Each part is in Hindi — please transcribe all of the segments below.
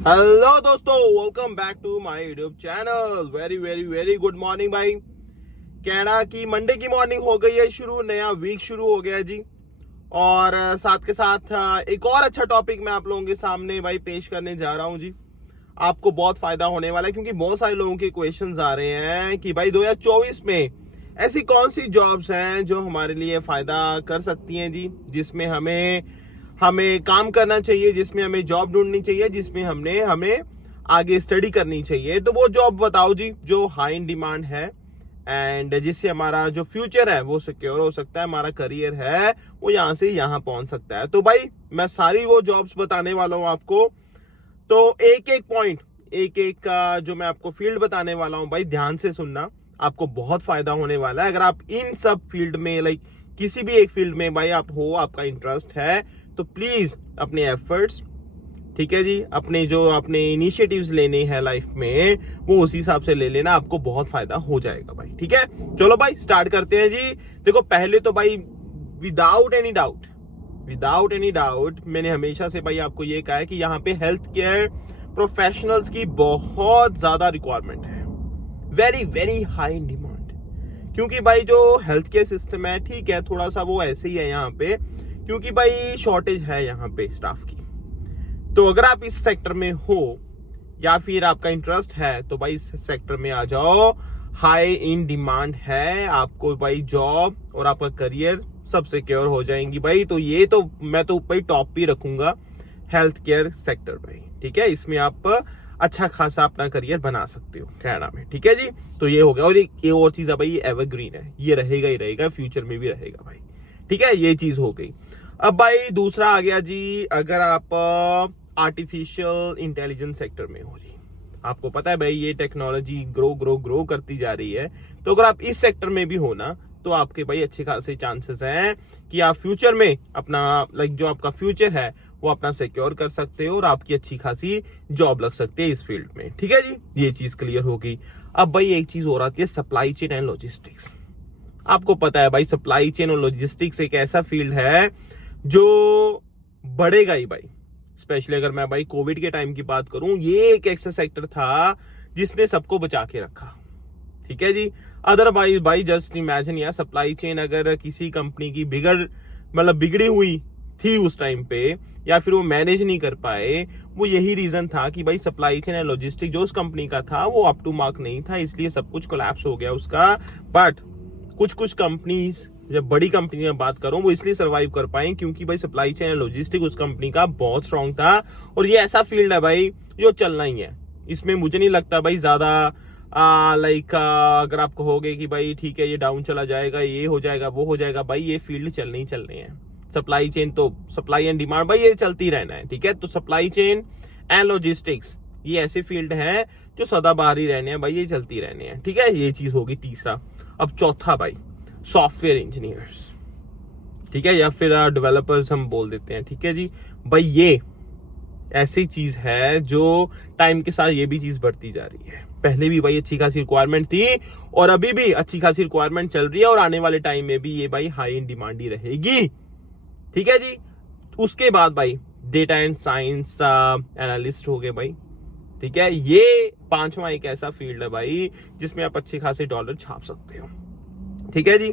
हेलो दोस्तों, welcome back to my YouTube channel. Very very very good morning भाई। कनाडा की मंडे की मॉर्निंग हो गई है शुरू, नया वीक शुरू हो गया है जी। और साथ के साथ एक और अच्छा टॉपिक मैं आप लोगों के सामने भाई पेश करने जा रहा हूं जी। आपको बहुत फायदा होने वाला है क्योंकि बहुत सारे लोगों के क्वेश्चंस आ रहे हैं कि भाई 2024 में ऐसी कौन सी जॉब्स हैं जो हमारे लिए फायदा कर सकती हैं जी, जिसमें हमें हमें काम करना चाहिए, जिसमें हमें जॉब ढूंढनी चाहिए, जिसमें हमें आगे स्टडी करनी चाहिए। तो वो जॉब बताओ जी जो हाई इन डिमांड है एंड जिससे हमारा जो फ्यूचर है वो सिक्योर हो सकता है, हमारा करियर है वो यहाँ से यहाँ पहुंच सकता है। तो भाई मैं सारी वो जॉब्स बताने वाला हूँ आपको। तो एक एक पॉइंट, एक एक का जो मैं आपको फील्ड बताने वाला हूँ भाई, ध्यान से सुनना, आपको बहुत फायदा होने वाला है। अगर आप इन सब फील्ड में लाइक किसी भी एक फील्ड में भाई आप हो, आपका इंटरेस्ट है, तो प्लीज अपने एफर्ट्स, ठीक है जी, अपने जो अपने इनिशिएटिव्स लेने हैं लाइफ में वो उसी हिसाब से ले लेना, आपको बहुत फायदा हो जाएगा भाई। ठीक है, चलो भाई स्टार्ट करते हैं जी। देखो पहले तो भाई विदाउट एनी डाउट मैंने हमेशा से भाई आपको ये कहा है कि यहाँ पे हेल्थ केयर प्रोफेशनल्स की बहुत ज्यादा रिक्वायरमेंट है, very very high in demand. क्योंकि भाई जो हेल्थ केयर सिस्टम है, ठीक है, थोड़ा सा वो ऐसे ही है यहाँ पे, क्योंकि भाई शॉर्टेज है यहाँ पे स्टाफ की। तो अगर आप इस सेक्टर में हो या फिर आपका इंटरेस्ट है तो भाई इस सेक्टर में आ जाओ। हाई इन डिमांड है, आपको भाई जॉब और आपका करियर सब सिक्योर हो जाएंगी भाई। तो ये तो मैं तो भाई टॉप पे रखूंगा हेल्थ केयर सेक्टर भाई। ठीक है, इसमें आप अच्छा खासा अपना करियर बना सकते हो कनाडा में। ठीक है जी, तो ये हो गया। और एक और चीज है भाई, ये एवरग्रीन है, ये रहेगा ही रहेगा, फ्यूचर में भी रहेगा भाई। ठीक है, ये चीज हो गई। अब भाई दूसरा आ गया जी, अगर आप आर्टिफिशियल इंटेलिजेंस सेक्टर में हो जी, आपको पता है भाई ये टेक्नोलॉजी ग्रो करती जा रही है। तो अगर आप इस सेक्टर में भी हो ना, तो आपके भाई अच्छे खासे चांसेस हैं कि आप फ्यूचर में अपना लाइक जो आपका फ्यूचर है वो अपना सिक्योर कर सकते हो और आपकी अच्छी खासी जॉब लग सकती है इस फील्ड में। ठीक है जी, ये चीज क्लियर हो गई। अब भाई एक चीज और आती है, सप्लाई चेन एंड लॉजिस्टिक्स। आपको पता है भाई सप्लाई चेन और लॉजिस्टिक्स एक ऐसा फील्ड है जो बढ़ेगा ही भाई। स्पेशली अगर मैं भाई कोविड के टाइम की बात करूं, ये एक ऐसा सेक्टर था जिसने सबको बचा के रखा। ठीक है जी, अदरवाइज भाई जस्ट इमेजिन यार, सप्लाई चेन अगर किसी कंपनी की बिगड़ी हुई थी उस टाइम पे, या फिर वो मैनेज नहीं कर पाए, वो यही रीजन था कि भाई सप्लाई चेन एंड लॉजिस्टिक जो उस कंपनी का था वो अप टू मार्क नहीं था, इसलिए सब कुछ कोलैप्स हो गया उसका। बट कुछ कंपनीज, जब बड़ी कंपनी में बात करूं, वो इसलिए सर्वाइव कर पाए क्योंकि भाई सप्लाई चेन एंड लॉजिस्टिक उस कंपनी का बहुत स्ट्रांग था। और ये ऐसा फील्ड है भाई जो चलना ही है, इसमें मुझे नहीं लगता भाई ज्यादा अगर आप कहोगे कि भाई ठीक है ये डाउन चला जाएगा, ये हो जाएगा, वो हो जाएगा, भाई ये फील्ड चलने ही चलने हैं। सप्लाई चेन तो सप्लाई एंड डिमांड भाई ये चलती रहना है। ठीक है, तो सप्लाई चेन एंड लॉजिस्टिक्स ये ऐसे फील्ड हैं जो सदाबहार ही रहने हैं भाई, ये चलती रहने हैं। ठीक है, ये चीज होगी तीसरा। अब चौथा भाई, सॉफ्टवेयर इंजीनियर्स, ठीक है, या फिर डेवलपर्स हम बोल देते हैं। ठीक है जी, भाई ये ऐसी चीज है जो टाइम के साथ ये भी चीज बढ़ती जा रही है। पहले भी भाई अच्छी खासी रिक्वायरमेंट थी और अभी भी अच्छी खासी रिक्वायरमेंट चल रही है और आने वाले टाइम में भी ये भाई हाई इन डिमांड ही रहेगी। ठीक है जी, उसके बाद भाई डेटा एंड साइंस एनालिस्ट हो गए भाई। ठीक है, ये पांचवा एक ऐसा फील्ड है भाई जिसमें आप अच्छे खासे डॉलर छाप सकते हो। ठीक है जी,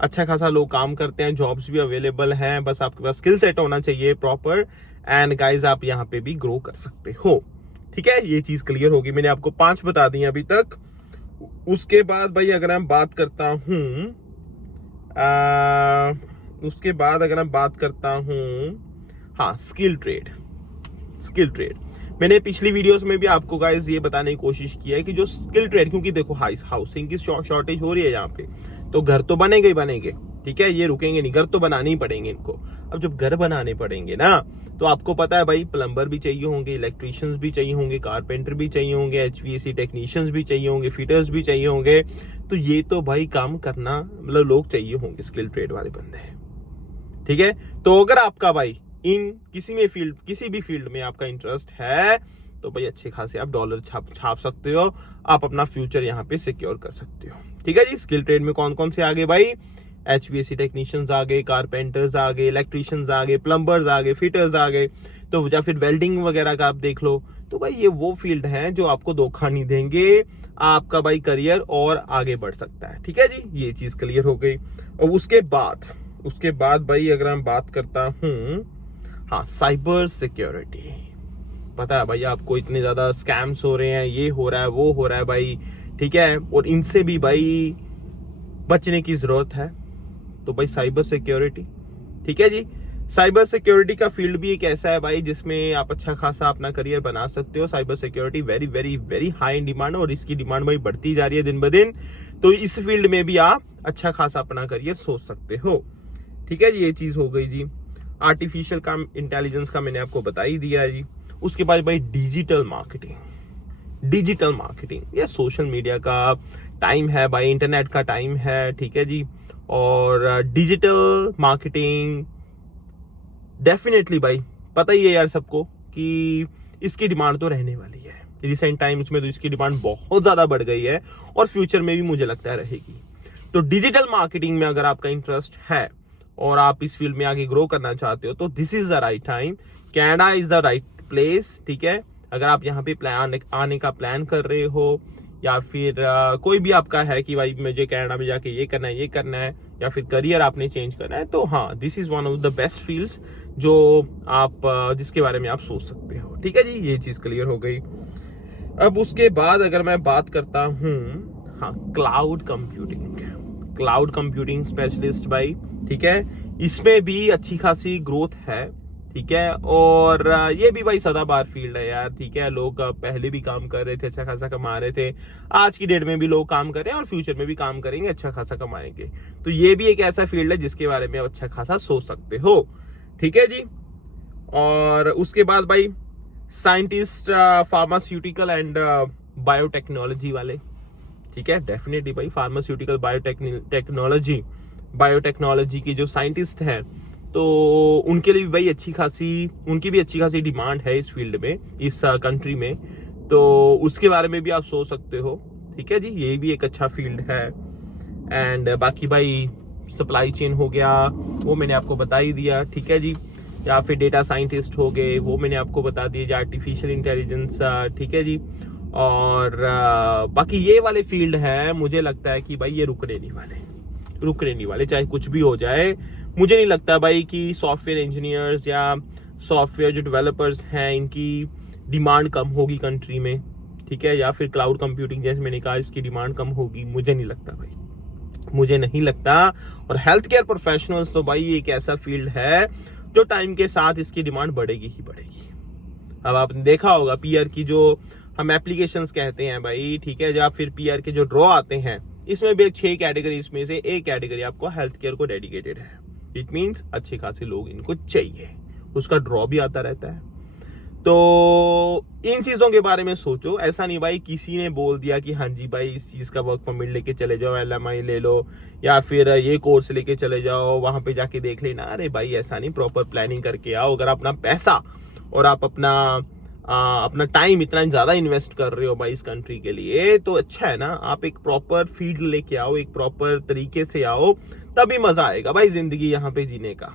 अच्छा खासा लोग काम करते हैं, जॉब्स भी अवेलेबल हैं, बस आपके पास स्किल सेट होना चाहिए प्रॉपर। एंड गाइज आप यहाँ पे भी ग्रो कर सकते हो। ठीक है, ये चीज क्लियर होगी, मैंने आपको 5 बता दी अभी तक। उसके बाद भाई अगर मैं बात करता हूं हाँ, स्किल ट्रेड मैंने पिछली वीडियोस में भी आपको गाइस ये बताने की कोशिश की है कि जो स्किल ट्रेड, क्योंकि देखो हाउसिंग की शॉर्टेज हो रही है यहाँ पे, तो घर तो बनेंगे ही बनेंगे। ठीक है, ये रुकेंगे नहीं, घर तो बनाने ही पड़ेंगे इनको। अब जब घर बनाने पड़ेंगे ना, तो आपको पता है भाई प्लम्बर भी चाहिए होंगे, इलेक्ट्रीशियंस भी चाहिए होंगे, कारपेंटर भी चाहिए होंगे, HVAC टेक्नीशियंस भी चाहिए होंगे, फिटर्स भी चाहिए होंगे। तो ये तो भाई काम करना मतलब लोग चाहिए होंगे, स्किल ट्रेड वाले बंदे। ठीक है, तो अगर आपका भाई इन किसी भी फील्ड में आपका इंटरेस्ट है तो भाई अच्छे खासे आप डॉलर छाप सकते हो, आप अपना फ्यूचर यहाँ पे सिक्योर कर सकते हो। ठीक है जी, स्किल ट्रेड में कौन कौन से आ गए भाई, HVAC टेक्नीशियंस आ गए, कारपेंटर्स आ गए, इलेक्ट्रीशियंस आ गए, प्लम्बर्स आ गए, फिटर्स आ गए। तो या फिर वेल्डिंग वगैरह का आप देख लो, तो भाई ये वो फील्ड है जो आपको धोखा नहीं देंगे, आपका भाई करियर और आगे बढ़ सकता है। ठीक है जी, ये चीज क्लियर हो गई। और उसके बाद भाई अगर मैं बात करता हूँ, हाँ, साइबर सिक्योरिटी। पता है भाई आपको इतने ज्यादा स्कैम्स हो रहे हैं, ये हो रहा है वो हो रहा है भाई, ठीक है, और इनसे भी भाई बचने की जरूरत है। तो भाई साइबर सिक्योरिटी, ठीक है जी, साइबर सिक्योरिटी का फील्ड भी एक ऐसा है भाई जिसमें आप अच्छा खासा अपना करियर बना सकते हो। Cyber security very very very high in demand, और इसकी डिमांड भाई बढ़ती जा रही है दिन ब दिन। तो इस फील्ड में भी आप अच्छा खासा अपना करियर सोच सकते हो। ठीक है जी, ये चीज हो गई जी। आर्टिफिशियल का इंटेलिजेंस का मैंने आपको बता ही दिया है जी। उसके बाद भाई डिजिटल मार्केटिंग, ये सोशल मीडिया का टाइम है भाई, इंटरनेट का टाइम है, ठीक है जी। और डिजिटल मार्केटिंग डेफिनेटली भाई पता ही है यार सबको कि इसकी डिमांड तो रहने वाली है। रिसेंट टाइम्स में तो इसकी डिमांड बहुत ज्यादा बढ़ गई है और फ्यूचर में भी मुझे लगता है रहेगी। तो डिजिटल मार्केटिंग में अगर आपका इंटरेस्ट है और आप इस फील्ड में आगे ग्रो करना चाहते हो तो this is the right time, Canada is the right place. ठीक है, अगर आप यहाँ पे आने का प्लान कर रहे हो, या फिर कोई भी आपका है कि भाई मुझे कनाडा में जाके ये करना है, या फिर करियर आपने चेंज करना है, तो हाँ, this is one of the best fields जो आप जिसके बारे में आप सोच सकते हो। ठीक है जी, ये चीज क्लियर हो गई। अब उसके बाद अगर मैं बात करता हूँ, हाँ, क्लाउड कंप्यूटिंग स्पेशलिस्ट भाई, ठीक है, इसमें भी अच्छी खासी ग्रोथ है। ठीक है, और ये भी भाई सदाबहार फील्ड है यार। ठीक है, लोग पहले भी काम कर रहे थे, अच्छा खासा कमा रहे थे, आज की डेट में भी लोग काम कर रहे हैं और फ्यूचर में भी काम करेंगे, अच्छा खासा कमाएंगे। तो ये भी एक ऐसा फील्ड है जिसके बारे में आप अच्छा खासा सोच सकते हो। ठीक है जी। और उसके बाद भाई साइंटिस्ट, फार्मास्यूटिकल एंड बायोटेक्नोलॉजी वाले, ठीक है, डेफिनेटली भाई फार्मास्यूटिकल बायोटेक्नोलॉजी की जो साइंटिस्ट हैं, तो उनके लिए भी भाई उनकी भी अच्छी खासी डिमांड है इस फील्ड में, इस कंट्री में। तो उसके बारे में भी आप सोच सकते हो। ठीक है जी, ये भी एक अच्छा फील्ड है। एंड बाकी भाई सप्लाई चेन हो गया, वो मैंने आपको बता ही दिया। ठीक है जी, या फिर डेटा साइंटिस्ट हो गए, वो मैंने आपको बता दिया, आर्टिफिशियल इंटेलिजेंस। ठीक है जी। और बाकी ये वाले फील्ड है, मुझे लगता है कि भाई ये रुकने नहीं वाले, चाहे कुछ भी हो जाए। मुझे नहीं लगता भाई कि सॉफ्टवेयर इंजीनियर्स या सॉफ्टवेयर जो डेवलपर्स हैं, इनकी डिमांड कम होगी कंट्री में। ठीक है, या फिर क्लाउड कंप्यूटिंग जैसे मैंने कहा, इसकी डिमांड कम होगी, मुझे नहीं लगता भाई, मुझे नहीं लगता। और हेल्थ केयर प्रोफेशनल्स तो भाई एक ऐसा फील्ड है जो टाइम के साथ इसकी डिमांड बढ़ेगी ही बढ़ेगी। अब आपने देखा होगा पीआर की जो हम एप्लीकेशंस कहते हैं भाई, ठीक है, या फिर पीआर के जो ड्रॉ आते हैं, इसमें भी 6 कैटेगरीज में से एक कैटेगरी आपको हेल्थ केयर को डेडिकेटेड है। इट मीन्स अच्छे खासे लोग इनको चाहिए, उसका ड्रॉ भी आता रहता है। तो इन चीजों के बारे में सोचो। ऐसा नहीं भाई किसी ने बोल दिया कि हाँ जी भाई इस चीज का वर्क परमिट लेके चले जाओ, LMI ले लो, या फिर ये कोर्स लेके चले जाओ, वहां पे जाके देख लेना। अरे भाई ऐसा नहीं, प्रॉपर प्लानिंग करके आओ। अगर अपना पैसा और आप अपना टाइम इतना ज्यादा इन्वेस्ट कर रहे हो भाई इस कंट्री के लिए, तो अच्छा है ना, आप एक प्रॉपर फील्ड लेके आओ, एक प्रॉपर तरीके से आओ, तभी मजा आएगा भाई जिंदगी यहाँ पे जीने का।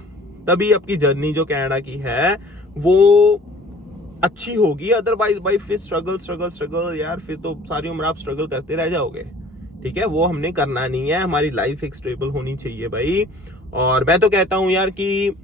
तभी आपकी जर्नी जो कनाडा की है वो अच्छी होगी। अदरवाइज भाई फिर स्ट्रगल यार, फिर तो सारी उम्र आप स्ट्रगल करते रह जाओगे। ठीक है, वो हमने करना नहीं है, हमारी लाइफ एक स्टेबल होनी चाहिए भाई। और मैं तो कहता हूँ यार कि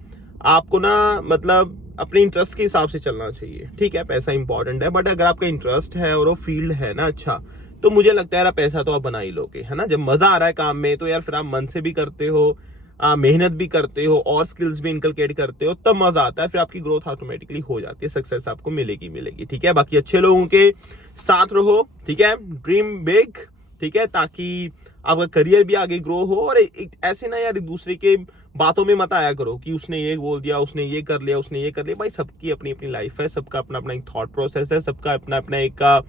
आपको ना मतलब अपने इंटरेस्ट के हिसाब से चलना चाहिए। ठीक है, पैसा इंपॉर्टेंट है, बट अगर आपका इंटरेस्ट है और वो फील्ड है ना अच्छा, तो मुझे लगता है यार पैसा तो आप बना ही लोगे, है ना। जब मजा आ रहा है काम में तो यार फिर आप मन से भी करते हो, मेहनत भी करते हो और स्किल्स भी इनकलकेट करते हो, तब मजा आता है, फिर आपकी ग्रोथ ऑटोमेटिकली हो जाती है, सक्सेस आपको मिलेगी। ठीक है, बाकी अच्छे लोगों के साथ रहो। ठीक है, ड्रीम बिग। ठीक है, ताकि आपका करियर भी आगे ग्रो हो। और ऐसे ना यार एक दूसरे के बातों में मत आया करो कि उसने ये बोल दिया, उसने ये कर लिया। भाई सबकी अपनी अपनी लाइफ है, सबका अपना अपना एक थॉट प्रोसेस है, सबका अपना अपना एक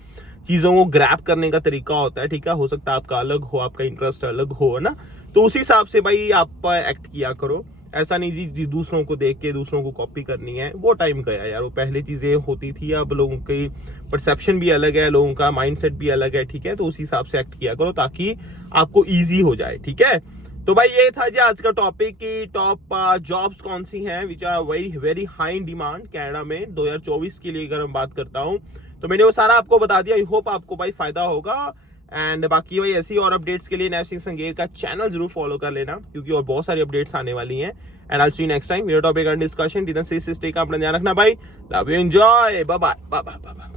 चीजों को ग्रैब करने का तरीका होता है। ठीक है, हो सकता है आपका अलग हो, आपका इंटरेस्ट अलग हो, ना, तो उसी हिसाब से भाई आप एक्ट किया करो। ऐसा नहीं जी दूसरों को देख के दूसरों को कॉपी करनी है, वो टाइम गया यार, वो पहले चीजें होती थी। अब लोगों की परसेप्शन भी अलग है, लोगों का माइंडसेट भी अलग है। ठीक है, तो उसी हिसाब से एक्ट किया करो ताकि आपको इजी हो जाए। ठीक है, तो भाई ये था जी आज का टॉपिक की टॉप जॉब्स कौन सी हैं which are very very high in demand Canada में 2024 के लिए। अगर हम बात करता हूँ तो मैंने वो सारा आपको बता दिया। आई होप आपको भाई फायदा होगा। एंड बाकी भाई ऐसी और अपडेट्स के लिए नैब सिंह संगेर का चैनल जरूर फॉलो कर लेना, क्योंकि और बहुत सारी अपडेट्स आने वाली हैं। And I see you next time. मेरा topic and discussion, till then stay safe, अपना ध्यान रखना भाई। Love you, enjoy, bye bye bye bye.